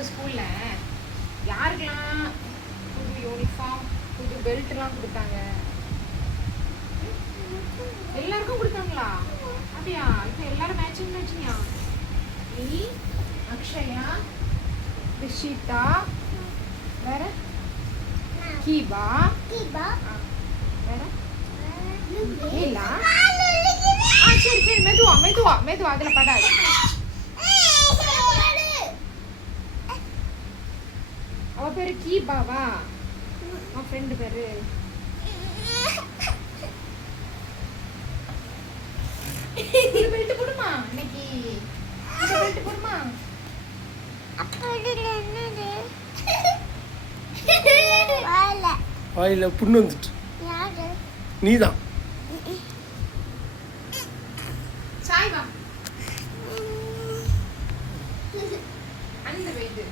உங்கள் ஸ்கூலில் யாருக்கெல்லாம் புது யூனிஃபார்ம் புது பெல்ட்லாம் கொடுத்தாங்க? எல்லாருக்கும் கொடுத்தாங்களா? அப்படியா? இப்போ எல்லாரும் மேட்சிங் மேட்சிங்கா? நீ, அக்ஷயா, ரிஷிதா, வேற கீபா, வேற லீலா. சரி சரி, மெதுவா மெதுவா மெதுவா, அதில் படாது. அவ பேரு கீபாவா? அவன் ஃப்ரெண்டு பேரு பெல்ட் போடுமா இன்னைக்கு? பெல்ட் போடுமா? வாயில புண்ணு வந்துட்டு. நீதான் சாய்வா அந்த வெயிட்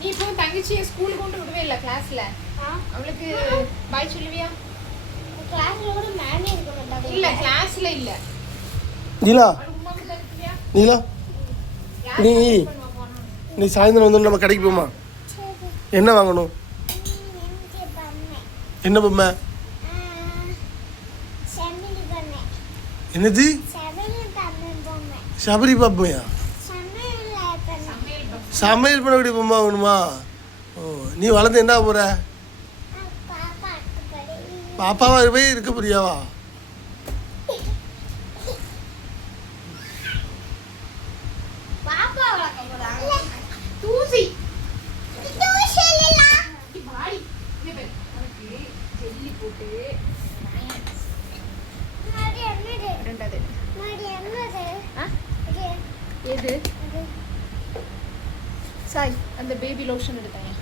நீ இப்போ தங்கச்சியை ஸ்கூலுக்கு கொண்டு விடவே இல்லை கிளாஸ்ல. அவளுக்கு பாய் சொல்லுவியா? கிளாஸ்ல கூட மேமே இருக்க மாட்டாங்க. இல்ல கிளாஸ்ல இல்ல. நீலா உமாக்கு தருவியா? நீலா நீ சாயந்தரம் வந்து நம்ம கடைக்கு போமா? என்ன வாங்கணும்? என்ன பொம்மை? என்னது? சபரி பாப்பையா? சமையல் பண்ணக்கூடிய பொம்மை வாங்கணுமா? ஓ, நீ வளர்ந்து என்ன போற? பாப்பாவா போய் இருக்க புரியாவா? தூசி போட்டு ரெண்டாவது எது சாய் அந்த பேபி லோஷன் எடுத்தாங்க.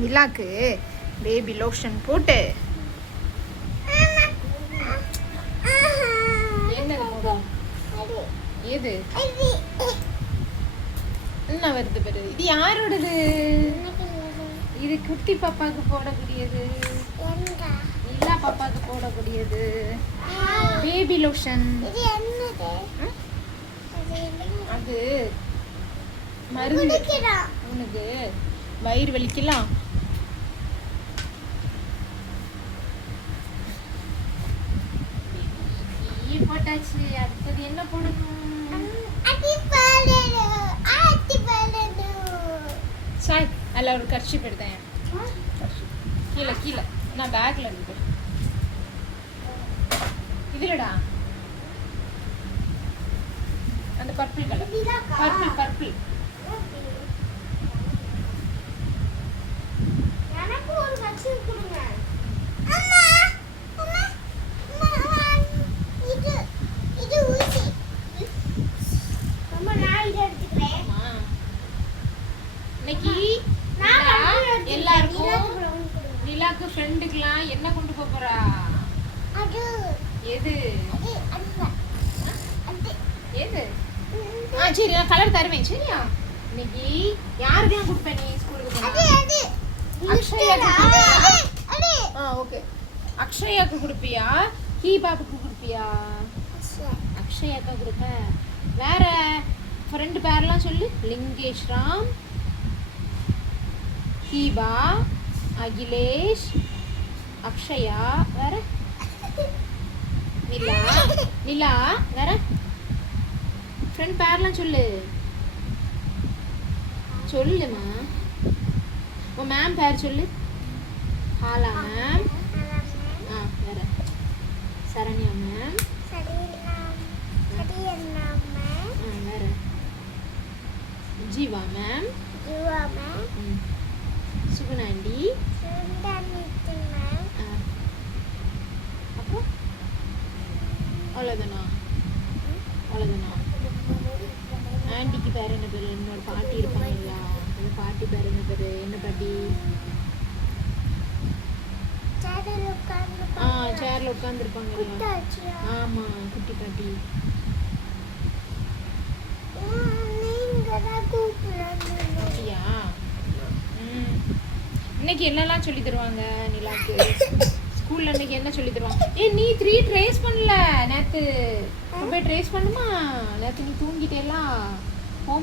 மிலாக்கு பேபி லோஷன் போட்டு என்னது மொபைல்? எது என்ன வருது பாரு? இது யாரோடது? இது குட்டி பாப்பாக்கு போடக்கூடியது, நிலா பாப்பாக்கு போடக்கூடியது பேபி லோஷன். அது மருந்து. உனக்கு வயிறு வலிக்கலாம். போட்டாச்சு. அடுத்தது என்ன போடணும்? சாய் அதில் ஒரு கர்ஷிப் எடுத்தேன். கீழே கீழே நான் பேக்ல இருக்கு. இதுலடா அந்த பர்பிள் கலர். Purple purple. எனக்கு ஒரு கர்ஷிப் கொடுங்க. நிலாக்கு ஃப்ரெண்டுக்குலாம் என்ன கொண்டு போறா? எது எது? சரி நான் கலர் தருவேன். சரியா? இன்னைக்கு யாருக்கெல்லாம் கொடுப்பேன் நீ ஸ்கூலுக்கு போனா? ஓகே. அக்ஷயாக்கு கொடுப்பியா? கீபாப்புக்கு கொடுப்பியா? அக்ஷயாக்கா கொடுப்ப. வேற ஃப்ரெண்டு பேரெல்லாம் சொல்லு. லிங்கேஷ் ராம், கீபா, அகிலேஷ், அக்ஷயா, வேற நிலா. நிலா வேற ஃப்ரெண்ட் பேர்லாம் சொல்லு. சொல்லுமா. உன் மேம் பேர் சொல்லு. ஹாலா மேம். வேற சரண்யா மேம். வேற ஜீவா மேம். சுகுணாண்டி. அப்புறம் அவ்வளோதானா? அவ்வளோதானா? ஆண்டிக்கு பேர் என்ன பேர்? என்னோட பாட்டி இருப்பாங்க இல்லையா? அந்த பாட்டி பேர் என்ன பேர்? என்ன பாட்டி? சேர்ல உட்காந்துருப்பாங்க இல்லையா? ஆமாம், குட்டி பாட்டி. அப்படியா? இன்னைக்கு என்னெல்லாம் சொல்லி தருவாங்க நிலாக்கு? ஸ்கூல்ல இன்னைக்கு என்ன சொல்லி தருவாங்க? நீ 3 ட்ரேஸ் பண்ணல நேத்து. போய் ட்ரேஸ் பண்ணுமா? நேத்து நீ தூங்கிட்டேலாம்.